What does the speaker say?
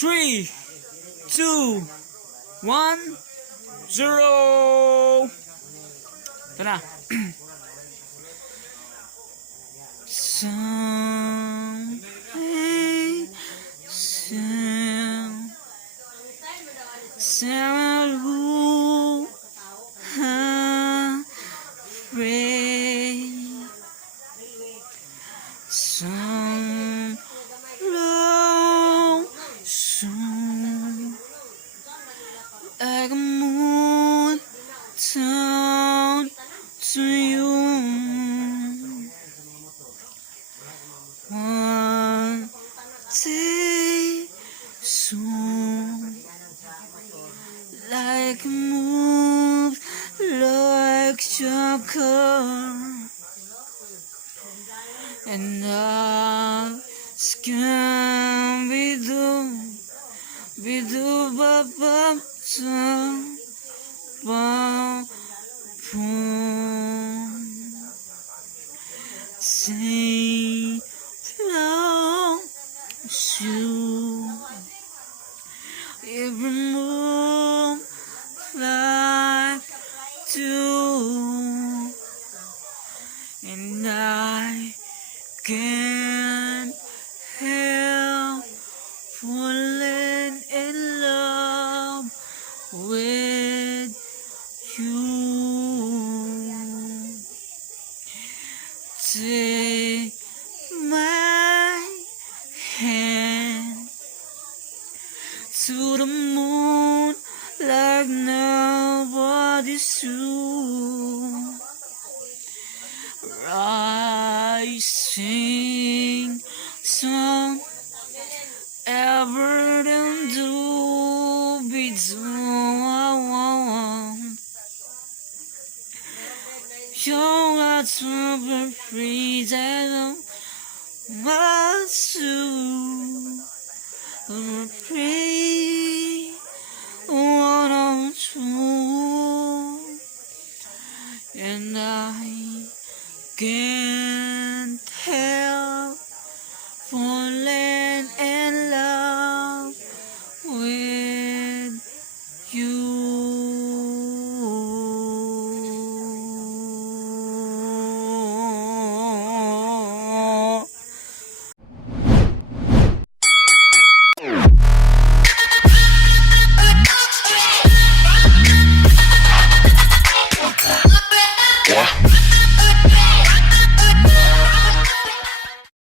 3, 2, 1, 0. Ito na. Like a moon down to you. One day soon, like a move, like Joker, and I can be do ba ba ba boom. Say long you every move like do, and I can't help falling in love with you. Take my hand to the moon like nobody's you. Rising sun ever and do be done. You're not super free that must do. I'm free, one on two, and I can't help falling